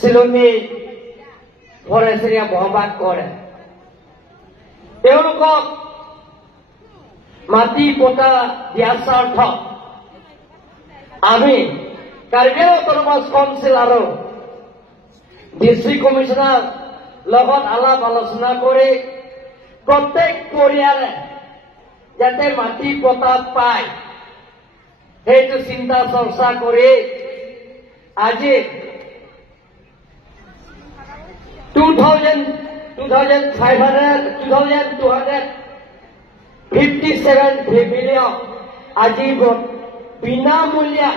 চিলনী ফৰেষ্টৰীয়া বসবাস কৰে। তেওঁলোকক মাটি পটা দিয়াৰ স্বাৰ্থত আমি কাৰ্বি আংলং অটোনমাস কাউন্সিল আৰু ডিস্ট্ৰিক্ট কমিশনাৰ লগত আলাপ আলোচনা কৰি প্ৰত্যেক পৰিয়ালে যাতে মাটি পটা পায় সেইটো চিন্তা চৰ্চা কৰি আজি 2,257 মিলিয়ন আজি বিনামূলীয়া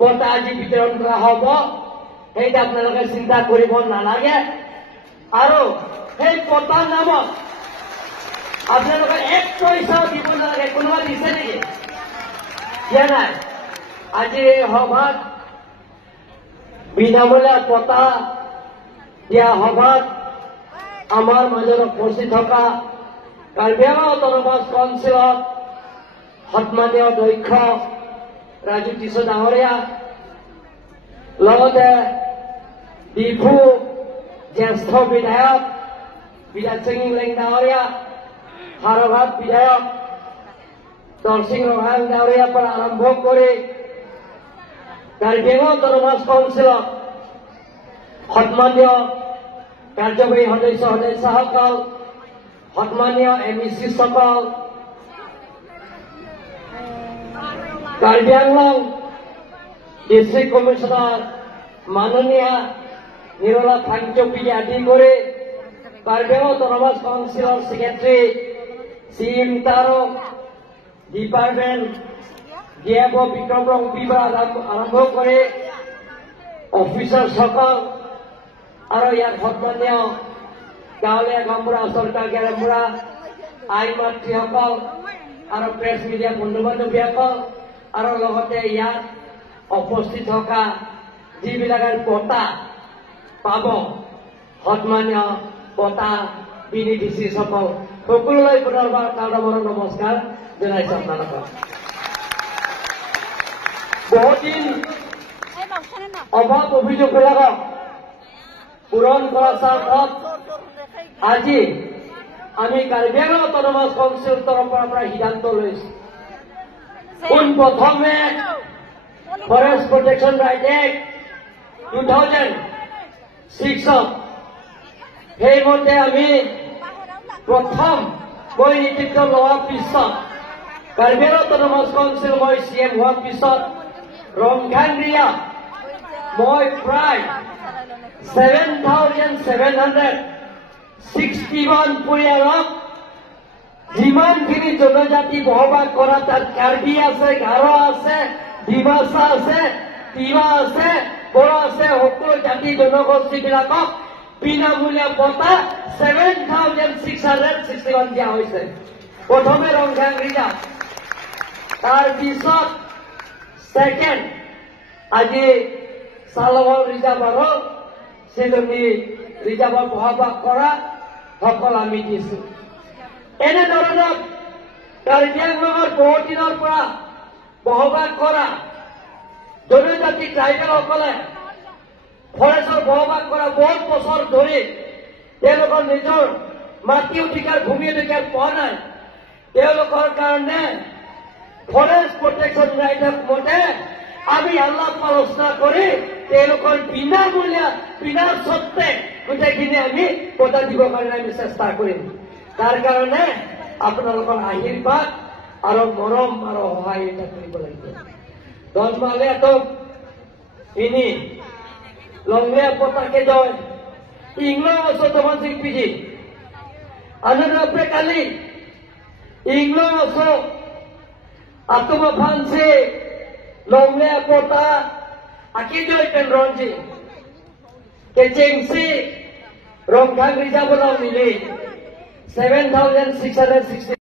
পটা আজি বিতৰণ কৰা হ'ব। সেইটো আপোনালোকে চিন্তা কৰিব নালাগে। আৰু সেই পটাৰ নামত আপোনালোকে 1 পইচাও দিব নালাগে। কোনোবা দিছে নেকি? দিয়া নাই। আজি এই সভাত বিনামূলীয়া পটা দিয়া সভাত আমাৰ মাজত উপস্থিত থকা কাৰ্বি আংলং অটোনমাস কাউন্সিলত সন্মানীয় অধ্যক্ষ ৰাজু টিছ ডাঙৰীয়া, লগতে ডিফু জ্যেষ্ঠ বিধায়ক বিৰাজ সিং ইংলেং ডাঙৰীয়া, হাৰঘাট বিধায়ক দৰসিং ৰহাং ডাঙৰীয়াৰ পৰা আৰম্ভ কৰি কাৰ্বি আংলং অটোনমাস কাউন্সিলত সন্মানীয় কাৰ্যবাহী সদস্যসকল, সন্মানীয় MEC সকল, কাৰ্বি আংলং ডিস্ট্ৰিক্ট কমিশনাৰ মাননীয়া নিৰলা থাংচপি আদি কৰি কাৰ্বি আংলং অটোনমাস কাউন্সিলৰ ছেক্ৰেটাৰী CM তাৰো ডিপাৰ্টমেণ্ট DFO বিক্ৰম ৰংপিৰ পৰা আৰম্ভ কৰি অফিচাৰসকল আৰু ইয়াৰ সন্মানীয় গাঁৱলীয়া গাঁওবুঢ়া, চৰকাৰ গাঁওবুঢ়া, আই মাতৃসকল আৰু প্ৰেছ মিডিয়া বন্ধু বান্ধৱীসকল আৰু লগতে ইয়াত উপস্থিত থকা যিবিলাকে বঁটা পাব সন্মানীয় বঁটা বেনিফিচিয়াৰীসকল সকলোলৈ পুনৰবাৰ কালমৰৰ নমস্কাৰ জনাইছো আপোনালোকক। বহুদিন অভাৱ অভিযোগবিলাকক পূৰণ কৰাৰ স্বাৰ্থত আজি আমি কাৰ্বি আংলং অটোনমাস কাউন্সিলৰ তৰফৰ পৰা সিদ্ধান্ত লৈছো। পোনপ্ৰথমে ফৰেষ্ট প্ৰটেকশ্যন ৰাইট এক্ট 2006 সেইমতে আমি প্ৰথম মই নেতৃত্ব লোৱাৰ পিছত কাৰ্বি আংলং অটোনমাস কাউন্সিল মই CM হোৱাৰ পিছত ৰংঘাংৰিয়া মই প্ৰায় 7,761 পৰিয়ালক যিমানখিনি জনজাতি বসবাস কৰা তাত কাৰ্বি আছে, গাৰো আছে, ডিমাচা আছে, তিৱা আছে, বড়ো আছে, সকলো জাতি জনগোষ্ঠীবিলাকক বিনামূলীয়া বঁটা 7,661 দিয়া হৈছে। প্ৰথমে ৰংঘাংৰিয়া, তাৰপিছত ছেকেণ্ড আজি চালৱল ৰিজাৰ্ভ আৰু চিলনী ৰিজাৰ্ভত বসবাস কৰা সকল আমি দিছো। এনেধৰণৰ কাৰ্বি আংলঙৰ বহু দিনৰ পৰা বসবাস কৰা জনজাতি ট্ৰাইবেলসকলে ফৰেষ্টৰ বসবাস কৰা বহুত বছৰ ধৰি তেওঁলোকৰ নিজৰ মাটি অধিকাৰ, ভূমি অধিকাৰ পোৱা নাই। তেওঁলোকৰ কাৰণে ফৰেষ্ট প্ৰটেকশ্যন ৰাইট মতে আমি আলাপ আলোচনা কৰি তেওঁলোকৰ বিনামূলীয়া বিনা স্বত্বে গোটেইখিনি আমি বঁটা দিবৰ কাৰণে আমি চেষ্টা কৰিম। তাৰ কাৰণে আপোনালোকৰ আশীৰ্বাদ আৰু মৰম আৰু সহায় এটা কৰিব লাগিব। দলমালিয়াটো ini longnya potake joy inglo oso teman sing piji anu berapa kali inglo oso atau mafanse longnya pota akijoy pen ronji kecengsi rongkang rijabulong nili 7,660